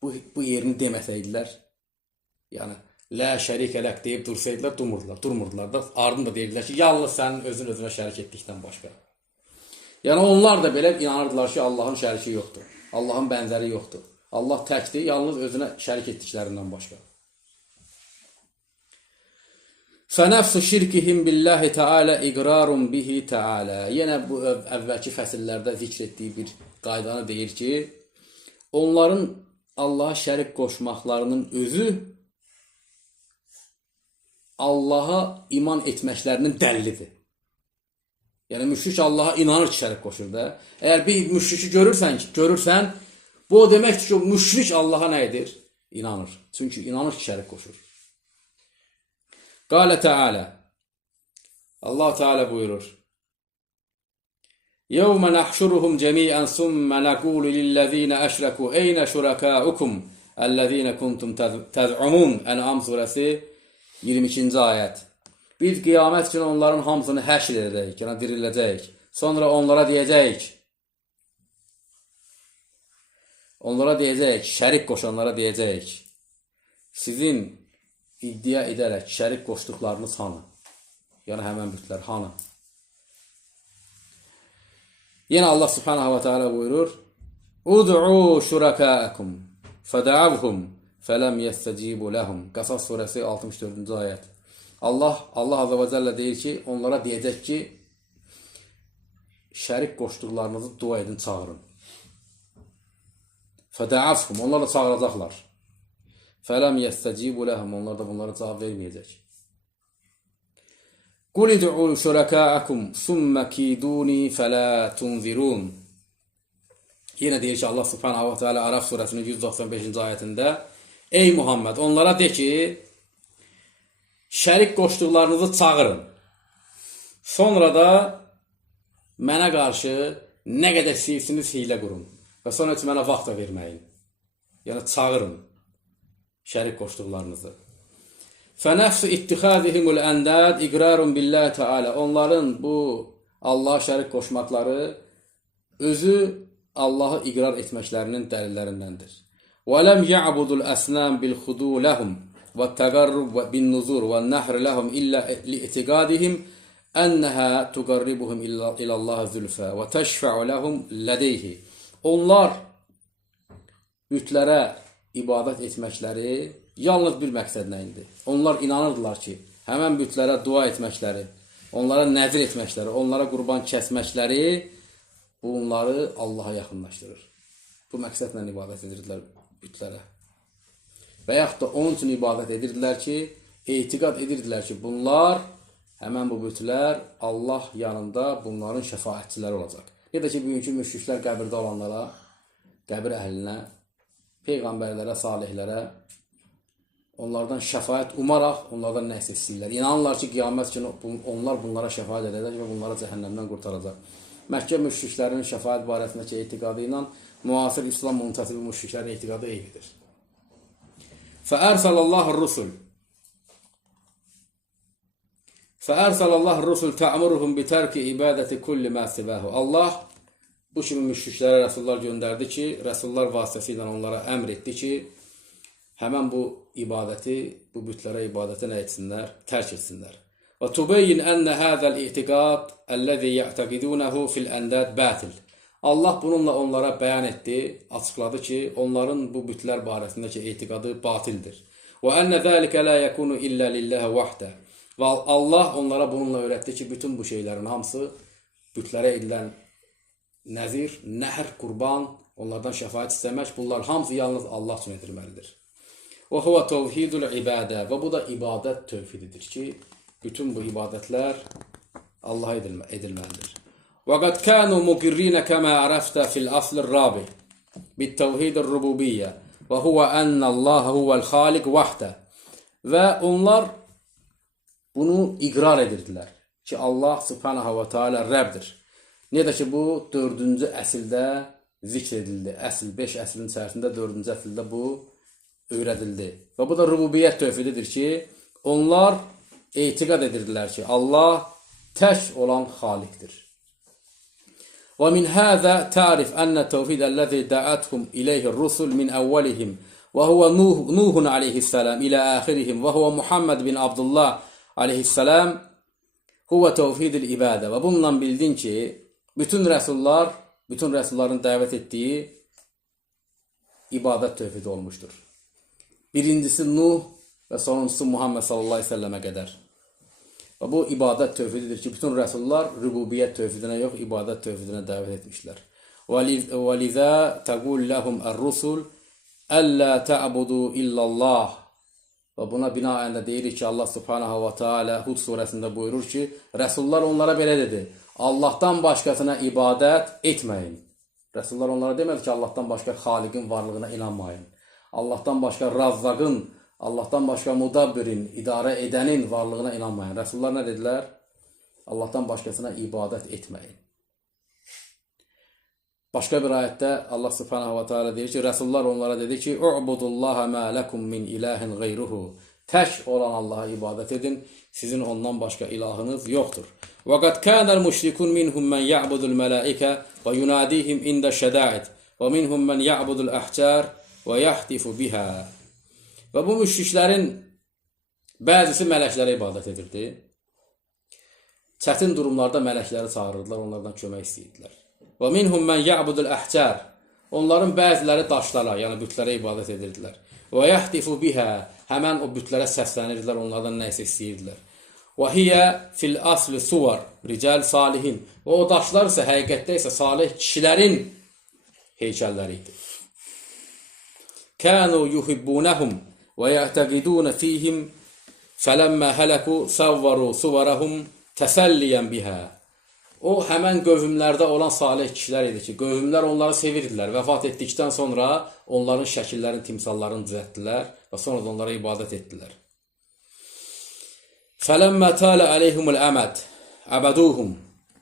Bu yerini deməsəydilər, yəni, lə şərikə lək deyib dursaydılar, durmurdular da. Ardında deyirdilər ki, yalnız sənin özünə şərik etdikdən başqa. Yəni onlar da belə inanırdılar ki, Allahın şəriki yoxdur. Allahın bənzəri yoxdur. Allah təkdir, yalnız özünə şərik etdiklərindən başqa. Fənəfsu şirkihim billahi Teala iqrarun bihi Teala. Yenə bu əvvəlki fəsillərdə zikr etdiyi bir qaydanı deyir ki, onların Allaha şərik qoşmaqlarının özü Allaha iman etməklərinin dəlilidir. Yəni, müşrik Allaha inanır ki, şərik qoşur da. Əgər bir müşriki görürsən, bu o deməkdir ki, o müşrik Allaha nə edir? İnanır. Çünki inanır ki, şərik qoşur. Qalə Teala. Allah Teala buyurur. Yevmə nəhşuruhum cəmiən sümmə nəqulu lillezine əşrəku eynə şurakaukum əlləzine kuntum təz'umun. Ən'am surəsi 22-ci ayət. Biz qiyamət günü onların hamısını həşr edəcəyik, yəni diriləcəyik. Sonra onlara deyəcəyik, şərik qoşanlara deyəcəyik, sizin iddia edərək şərik qoşduqlarınız hanı? Yəni həmən bütlər hanı? Yenə Allah subhanahu wa ta'ala buyurur, Ud'u şurakâekum feda'avhum felem yestecibu lehum. Qasas surəsi 64-cü ayət. Allah azze ve celle deyir ki, onlara deyəcək ki, şərik qoşduqlarınızı dua edin, çağırın. Feda'avhum, onlar da çağıracaqlar. Felem yestecibu lehum, onlar da bunlara cavab verməyəcək. Qul id'u şuraka'akum summa kiduni fala tunzirun. Yine deyir ki Allah Subhanahu wa Taala Araf suresinin 195. ayetinde: Ey Muhammed, onlara de ki, şərik qoşduqlarınızı çağırın. Sonra da mənə qarşı nə qədər istəyirsiniz hiylə qurun. Və sonra heç mənə vaxt da verməyin. Yəni çağırın şərik qoşduqlarınızı. فَنَفْسُ اِتِّخَاذِهِمُ الْاَنْدَادِ اِقْرَارٌ بِاللّٰهِ Teala. Onların bu Allah'a şərik qoşmakları özü Allah'ı iqrar etməklərinin dəlillərindəndir. وَلَمْ يَعْبُدُ الْأَسْنَامِ بِالْخُدُوِ لَهُمْ وَالتَّقَرُّبِ بِالنُّذُورِ وَالنَّحْرِ لَهُمْ إِلَّا لِإِعْتِقَادِهِمْ أَنَّهَا تُقَرِّبُهُمْ إِلَى اللّٰهِ زُلْفَى وَتَشْفَعُ لَهُمْ لَدَيْهِ. Onlar bütlərə ibadət etməkləri yalnız bir məqsədlə indi. Onlar inanırdılar ki, həmən bütlərə dua etməkləri, onlara nəzir etməkləri, onlara qurban kəsməkləri bunları Allaha yaxınlaşdırır. Bu məqsədlə ibadət edirdilər bütlərə. Və yaxud da onun üçün ibadət edirdilər ki, etiqad edirdilər ki, bunlar, həmən bu bütlər Allah yanında bunların şəfaətçiləri olacaq. Ya da ki, bugünkü müşriklər qəbirdə olanlara, qəbir əhlinə, peyğəmbərlərə, salihlərə onlardan şəfaət umaraq onlardan nəsə istəyirlər. İnanırlar ki, qiyamət günü onlar bunlara şəfaət edəcək və bunlara cəhənnəmdən qurtaracaq. Məkkə müşriklərinin şəfaət barəsindəki etiqadı ilə müasir İslam müntəsibi müşriklərin etiqadı eynidir. Fəərsəlallahu rusul tə'muruhum bitərki ibadəti kulli mə sibəhu. Allah bu kimi müşriklərə rəsullar göndərdi ki, rəsullar vasitəsilə onlara əmr etdi ki, həmən bu ibadəti, bu bütlərə ibadəti nə etsinlər? Tərk etsinlər. Və tubeyyin ənə həzəl i'tiqad əlləzi yə'təqidunəhu fil əndəd bətil. Allah bununla onlara bəyan etdi, açıqladı ki, onların bu bütlər barəsindəki etiqadı batildir. Və ənə zəlikə lə yəkunu illə lilləhə vahdə. Və Allah onlara bununla öyrətdi ki, bütün bu şeylərin hamısı bütlərə edilən nəzir, nəhr, qurban, onlardan şəfaət istəmək, bunlar hamısı yalnız Allah üçün edilməlidir. Və huvə tevhidul ibadə. Və bu da ibadət tövhididir ki, bütün bu ibadətlər Allaha edilməlidir. Və qəd kənu muqirrinə kəmə ərəftə fil asl-ı rabi bit-tevhid-ı rububiyyə və huvə ənəllâhə huvəl xaliq vahdə. Və onlar bunu iqrar edirdilər ki, Allah subhanahu wa ta'ala Rəbdir. Niyə də ki, bu 4-cü əsildə zikr edildi. Əsl 5 əslin içərisində 4-cü əsildə bu öyrədildi. Və bu da rububiyyət tövhididir ki, onlar etiqad edirdilər ki, Allah tək olan xaliqdir. Və min həzə tərif ənə tövhid əlləzi dəəthum iləyhi rusul min əvvəlihim və huvə Nuhun aleyhissalam ilə əxirihim və huvə Muhammed bin Abdullah aleyhissalam huvə tövhid-il ibadə. Və bununla bildin ki, bütün rəsulların dəvət etdiyi ibadət tövhidi olmuşdur. Birincisi Nuh və sonuncusu Muhammed sallallahu aleyhi ve sellemə qədər. Və bu ibadət tövhididir ki, bütün rəsullar rububiyyət tövhidinə yox, ibadət tövhidinə dəvət etmişlər. وَلِذَا تَقُولْ لَهُمْ الرُّسُلُ أَلَّا تَعْبُدُوا إِلَّا اللّٰهِ. Və buna binaən də deyirik ki, Allah subhanahu wa ta'ala Hud surəsində buyurur ki, rəsullar onlara belə dedi, Allahdan başqasına ibadət etməyin. Rəsullar onlara demədi ki, Allahdan başqa xaliqin varlığına inanmayın. Allahdan başqa razzaqın, Allahdan başqa mudabbirin, idarə edənin varlığına inanmayın. Rəsullar nə dedilər? Allahdan başqasına ibadət etməyin. Başqa bir ayətdə Allah subhanahu wa ta'ala deyir ki, rəsullar onlara dedi ki, "U'budullaha ma lakum min ilahin ghayruhu." Tək olan Allaha ibadət edin, sizin ondan başqa ilahınız yoxdur. "Və qad kana'l müşrikun minhum men ya'budul malaika və yunadihim inda şəda'id və minhum men ya'budul ahjar və yahtifu biha." Və bu müşriklərin bəzisi mələklərə ibadət edirdi. Çətin durumlarda mələkləri çağırırdılar, onlardan kömək istəyirdilər. Və minhum men ya'budul ahjar. Onların bəziləri daşlara, yəni bütlərə ibadət edirdilər. Və yahtifu biha. Həmən o bütlərə səslənirdilər, onlardan nəsə istəyirdilər. Və hiyə fil asli suvar, rical salihin. Və o daşlar isə həqiqətdə isə salih kişilərin heykəlləri idi. Kanu yuhibbunahum və ya'taqidun fihim falamma halaku sawwaru suwarahum təsəlliyən bihə. O, həmən qövmlərdə olan salih kişilər idi ki, qövmlər onları sevirdilər. Vəfat etdikdən sonra onların şəkillərini, timsallarını düzəltdilər və sonra da onlara ibadət etdilər. Fələmmə tələ əleyhumul əməd, əbəduhum.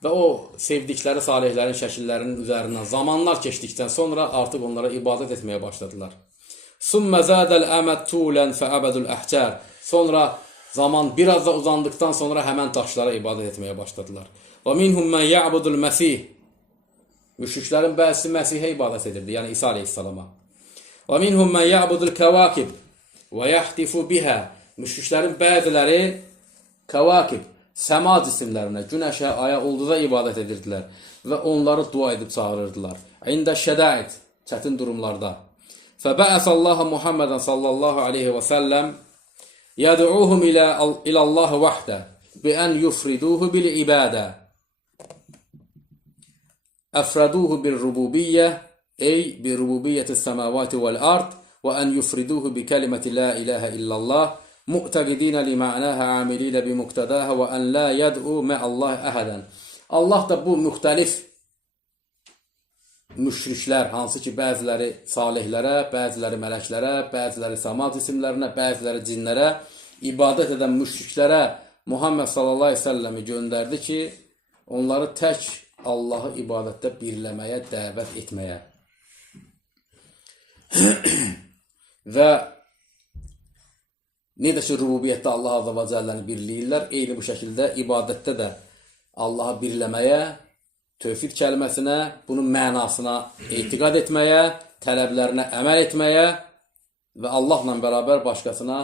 Və o, sevdikləri salihlərin şəkillərinin üzərindən zamanlar keçdikdən sonra artıq onlara ibadət etməyə başladılar. Sümmə zədəl əməd tulən fəəbədül əhcər. Sonra zaman biraz da uzandıktan sonra həmən daşlara ibadət etməyə başladılar. Və minhum mən ya'budul məsih. Müşriklərin bəzisi Məsihə ibadət edirdi, yəni İsa aleyhissalama. Və minhum mən ya'budul kəvakib və yahtifu bihə. Müşriklərin bəziləri kəvakib, səma cisimlərinə, günəşə, aya, ulduza ibadət edirdilər və onları dua edib çağırırdılar. İndə şədait, çətin durumlarda. Fəbəəsəllaha Muhammedən sallallahu aleyhi və səlləm yəd'uhum iləllahi vahdə biən yufriduhu bil ibadə. Əfraduhu bil rububiyyə, ey bi rububiyyətis səmavati vəl ard və ən yufriduhu bi kəliməti la iləhə illallah mu'təqidinə li mə'nəhə amililə bi muqtədəhə və ən la yəd'u mə'allahi əhədən. Allah da bu müxtəlif müşriklər, hansı ki, bəziləri salihlərə, bəziləri mələklərə, bəziləri səma cisimlərinə, bəziləri cinlərə, ibadət edən müşriklərə Muhammed sallallahu aleyhi ve selləmi göndərdi ki, onları tək Allahı ibadətdə birləməyə, dəvət etməyə. Və necə ki, rububiyyətdə Allah azza və cəlləni birləyirlər, eyni bu şəkildə ibadətdə də Allahı birləməyə, tövhid kəlməsinə, bunun mənasına etiqad etməyə, tələblərinə əməl etməyə və Allahla bərabər başqasına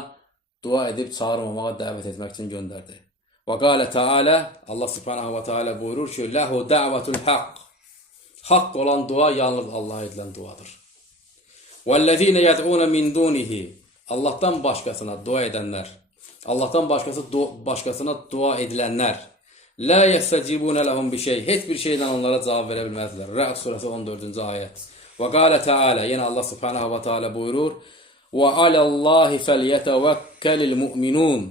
dua edib çağırmamağa dəvət etmək üçün göndərdi. Və qalə Teala, Allah subhanahu və teala buyurur ki, Ləhu dəvətul haqq. Haqq olan dua yalnız Allah'a edilən duadır. Vəllezine yəd'una min dunihi. Allahdan başqasına dua edənlər, Allahdan başqasına dua edilənlər, la yəstəcibunə ləhum bi şey. Heç bir şeydən onlara cavab verə bilməzlər. Rə'd surəsi 14-cü ayət. Və qalə Teala, yenə Allah subhanahu və teala buyurur, və aləllahi fəlyətəvəkkəlil mu'minun.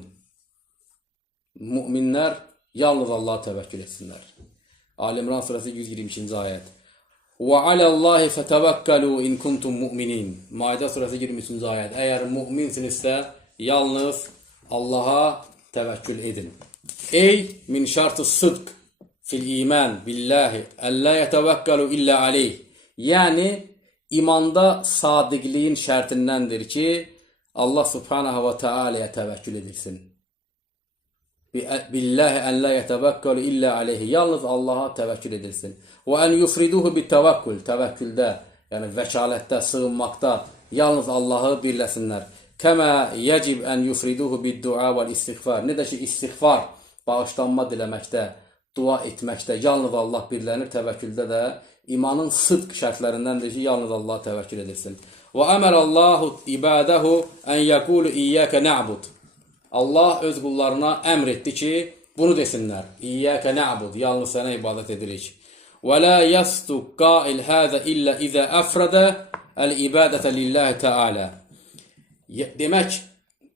Müminlər yalnız Allah'a təvəkkül etsinlər. Ali-İmran surəsi 122-ci ayət. Və aləllahi fətəvəkkəlu in kuntum mu'minin. Maidə surəsi 23-cü ayət. Əgər müminsinizsə, yalnız Allah'a təvəkkül edin. Ey min şartı sıdq fil iman billahi əllə yətəvəkkəlu illə aleyh. Yəni, imanda sadiqliyin şərtindəndir ki, Allah subhanahu və teala'ya təvəkkül edilsin. Billahi ən la yətəvəkkəlu illə aleyhi. Yalnız Allaha təvəkkül edilsin. Və ən yufriduhu bit təvəkkül. Təvəkküldə, yəni vəkalətdə, sığınmaqda yalnız Allahı birləsinlər. Kəmə yəcib ən yufriduhu bid dua vəl istiğfar. Necə ki, istiğfar, bağışlanma diləməkdə, dua etməkdə yalnız Allah birlənir. Təvəkküldə də imanın sıdq şərtlərindəndir ki, yalnız Allaha təvəkkül edilsin. Və əmərəllahu ibadəhu ən yəqulu iyyəkə nə'bud. Allah öz qullarına əmr etdi ki, bunu desinlər. İyyəkə nə'bud, yalnız sənə ibadət edirik. Və la yasduq qail həzə illə izə əfrədə əl-ibadətə lilləhi teala. Demək,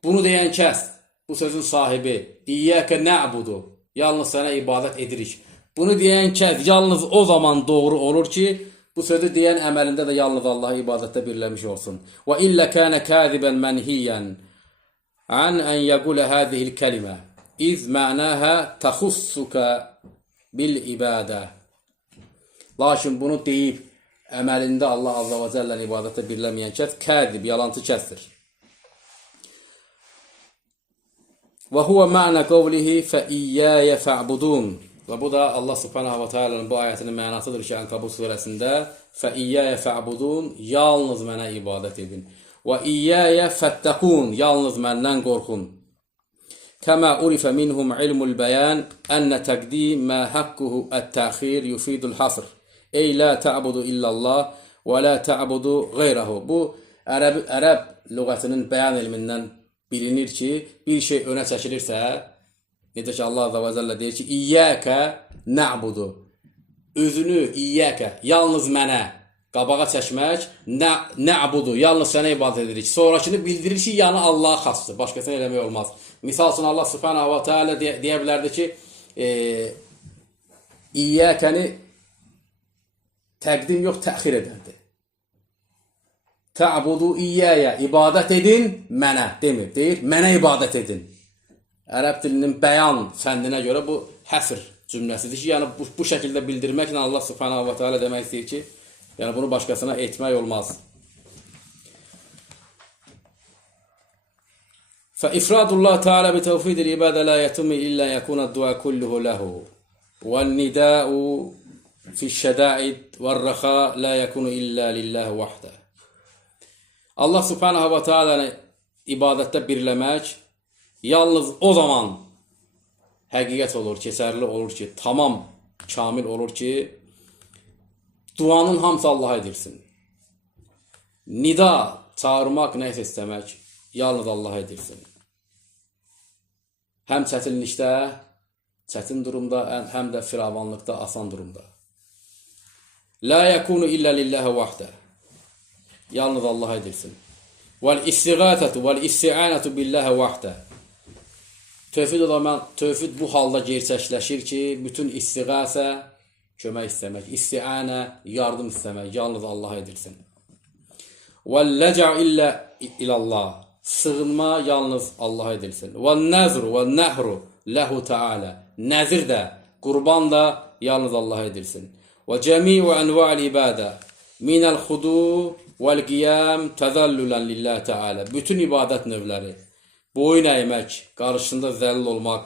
bunu deyən kəs, bu sözün sahibi, İyyəkə nə'budu, yalnız sənə ibadət edirik. Bunu deyən kəs yalnız o zaman doğru olur ki, bu sözü deyən əməlində də yalnız Allah'a ibadətdə birləmiş olsun. Və illə kənə kəzibən mənhiyyən an ən yəqulə hədihil kəlimə iz mənəhə təxussuka bil ibadə. Lakin bunu deyib əməlində Allah azza və cəllə ibadətdə birləməyən kəs kədib, yalancı kəsdir. Və huvə mənə qavlihi fə iyyəyə fə'budun. Və bu da Allah subhanahu və teala'nın bu ayətinin mənasıdır ki, Ənkabut surəsində fə iyyəyə fə'budun, yalnız mənə ibadət edin. Və iyyəyə fəttəqun, yalnız məndən qorxun. Kəmə urifə minhum ilmul bəyan, ənə təqdim mə haqqquhu ət-təxir yufidul hasr. Ey la ta'budu illallah və la ta'budu qeyrahu. Bu, ərəb lüğətinin bəyan ilmindən bilinir ki, bir şey önə çəkilirsə, necə ki Allah azza və cəllə deyir ki, İyyəkə nə'budu. Özünü İyyəkə, yalnız mənə qabağa çəkmək, nə'budu, yalnız sənə ibadət edirik. Sonrakını bildirir ki, yəni Allah'a xasdır, başqasına eləmək olmaz. Misal üçün Allah subhanahu wa ta'ala deyə bilərdi ki, İyyəkəni təqdim yox, təxir edərdi. Ta'budu iyyəyə, ibadət edin mənə demir, deyir, mənə ibadət edin. Ərəb dilinin bəyan fəndinə görə bu həsr cümləsidir ki, yəni bu şəkildə bildirməklə Allah subhanahu wa ta'ala demək istəyir ki, yəni bunu başqasına etmək olmaz. فإفراد الله تعالى بتوحيد العبادة لا يتم إلا يكون الدعاء كله له والنداء في الشدائد والرخاء لا يكون إلا لله وحده. Allah subhanahu wa ta'ala ibadətdə birləmək yalnız o zaman həqiqət olur, keçərli olur ki, tamam, kamil olur ki, duanın hamısı Allaha edilsin. Nida, çağırmaq, nəysə istəmək yalnız Allaha edilsin. Həm çətinlikdə, çətin durumda, həm də firavanlıqda, asan durumda. La yakunu illa lillahi vahdə. Yalnız Allaha edilsin. Vəl-istiğatatu vəl-isti'anatu billahi vahdə. Tövhid bu halda gerçəkləşir ki, bütün istiğasə, kömək istəmək, isti'anə, yardım istəmək yalnız Allaha edilsin. Vəl-ləcə illallah. Sığınma yalnız Allaha edilsin. Vəl-nəzru vəl-nəhru ləhu ta'ala. Nəzir də, qurban da yalnız Allaha edilsin. Və cəmi'u ənva'l ibadə minəl-xudu vəl-qiyam təzəllülən lillah ta'ala. Bütün ibadət növləri, boyun əymək, qarşısında zəlil olmaq,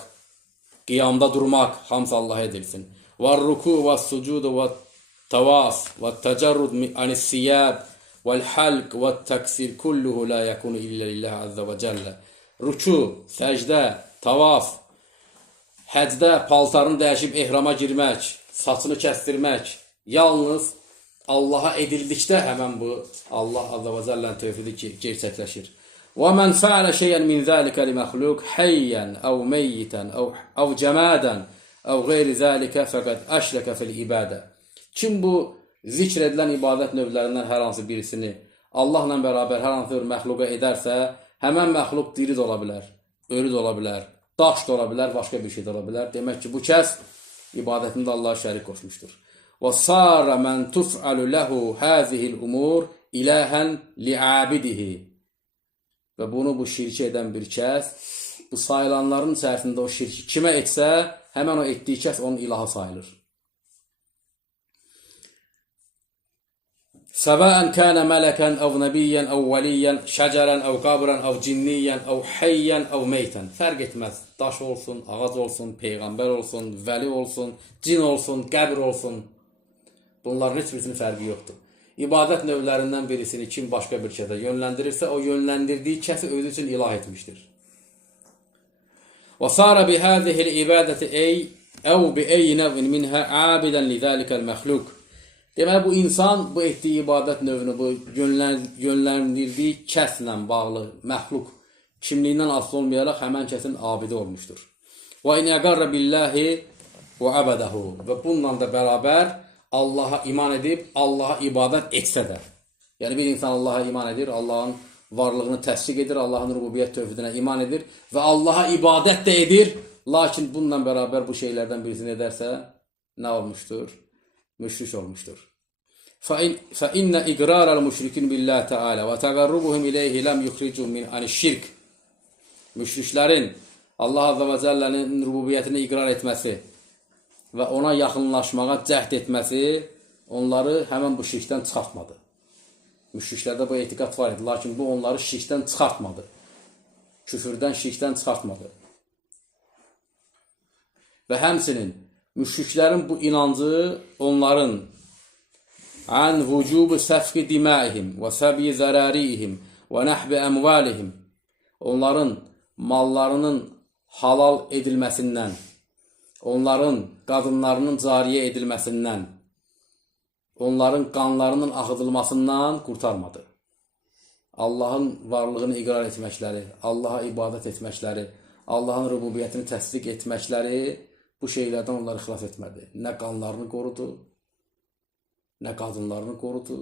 qiyamda durmaq hamısı Allaha edilsin. Vəl-ruku vəl-sucudu vəl-tavaf vəl-təcərrud anis-siyab vəl-halq vəl-təksir kulluhu la yakunu illa lillah azza və cəllə. Ruku, səcdə, tavaf, həcdə paltarını dəyişib ehrama girmək, saçını kəstirmək yalnız Allaha edildikdə həmən bu Allah azza və cəllənin tövhidi gerçəkləşir. وَمَنْ فَعَلَ شَيْئًا مِنْ ذَلِكَ لِمَخْلُوقٍ حَيًّا أَوْ مَيِّتًا أَوْ جَمَادًا أَوْ غَيْرِ ذَلِكَ فَقَدْ أَشْرَكَ فِي الْعِبَادَةِ. Kim bu zikr edilən ibadət növlərindən hər hansı birisini Allahla bərabər hər hansı bir məxluqa edərsə, həmən məxluq diri də ola bilər, ölü də ola bilər, daş da ola bilər, başqa bir şey də ola bilər. Demək ki, bu kəs ibadətində Allaha şərik qoşmuşdur. وَصَارَ مَنْ تُفْعَلُ لَهُ هَذِهِ الْأُمُورِ إِلَهًا لِعَابِدِهِ. Və bunu bu şirki edən bir kəs, bu sayılanların içərisində o şirki kimə etsə, həmən o etdiyi kəs onun ilaha sayılır. سَوَاءً كَانَ مَلَكًا أَوْ نَبِيًّا أَوْ وَلِيًّا شَجَرًا أَوْ قَبْرًا أَوْ جِنِّيًّا أَوْ حَيًّا أَوْ مَيْتًا. Fərq etməz. Daş olsun, ağac olsun, peyğəmbər olsun, vəli olsun, cin olsun, qəbr olsun. Bunların heç birisinin fərqi yoxdur. İbadət növlərindən birisini kim başqa bir kəsə yönləndirirsə, o yönləndirdiyi kəsi özü üçün ilah etmişdir. وَصَارَ بِهَذِهِ الْعِبَادَةِ أَوْ بِأَيِّ نَوْعٍ مِنْهَا عَابِدًا لِذَلِكَ الْمَخْلُوقِ. Deməli, bu insan bu etdiyi ibadət növünü, bu yönləndirdiyi kəslə bağlı məxluq kimliyindən asılı olmayaraq həmən kəsin abidi olmuşdur. وَاِنْ اَقَرَّ بِاللّٰهِ وَعَبَدَهُ. Və bununla da bərabər Allaha iman edib, Allaha ibadət etsə də. Yəni bir insan Allaha iman edir, Allahın varlığını təsdiq edir, Allahın rububiyyət tövhidinə iman edir və Allaha ibadət də edir. Lakin bununla bərabər bu şeylərdən birisini edərsə, nə olmuşdur? Müşrik olmuşdur. فَإِنَّ إِقْرَارَ الْمُشْرِكِينَ بِاللّٰهِ تَعَالَى وَتَقَرُّبُهُمْ إِلَيْهِ لَمْ يُخْرِجُهُمْ مِنْ عَنِ الشِّرْكِ. Müşriklərin Allah azza və cəllənin rububiyyətini iqrar etməsi və ona yaxınlaşmağa cəhd etməsi onları həmən bu şirkdən çıxartmadı. Müşriklərdə bu etiqad var idi, lakin bu onları şirkdən çıxartmadı. Küfürdən, şirkdən çıxartmadı. Və həmçinin müşriklərin bu inancı onların an vücubu səfqi dimaihim və səbi zərarihim və nəhbi əmvalihim, onların mallarının halal edilməsindən, onların qadınlarının cariyə edilməsindən, onların qanlarının axıdılmasından qurtarmadı. Allahın varlığını iqrar etməkləri, Allaha ibadət etməkləri, Allahın rububiyyətini təsdiq etməkləri bu şeylərdən onları xilas etmədi. Nə qanlarını qorudu, nə qadınlarını qorudu,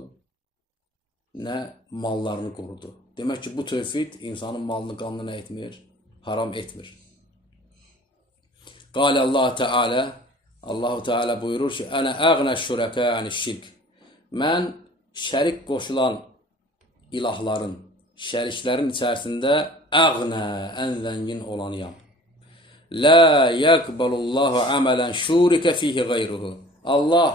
nə mallarını qorudu. Demək ki, bu tövhid insanın malını, qanını nə etmir? Haram etmir. Qala Allah Teala, Allahu Teala buyurur ki: "Ana əğnə şuraka anişşirk." Mən şərik qoşulan ilahların, şəriklərin içərisində əğnə, ən zəngin olanıyam. La yaqbalullahu amalan şurika fihi gayruhu. Allah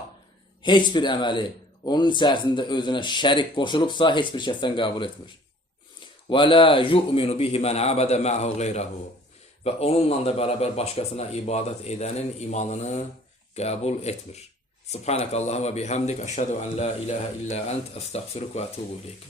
heç bir əməli onun içərisində özünə şərik qoşulubsa heç bir kəsdən qəbul etmir. Və la yu'minu bihi man abada ma'hu gayruhu. Və onunla da bərabər başqasına ibadət edənin imanını qəbul etmir. Subhanakallahumma bihamdik, əşhədu an la ilahe illa ent, əstəğfiruka və etûbu ileyk.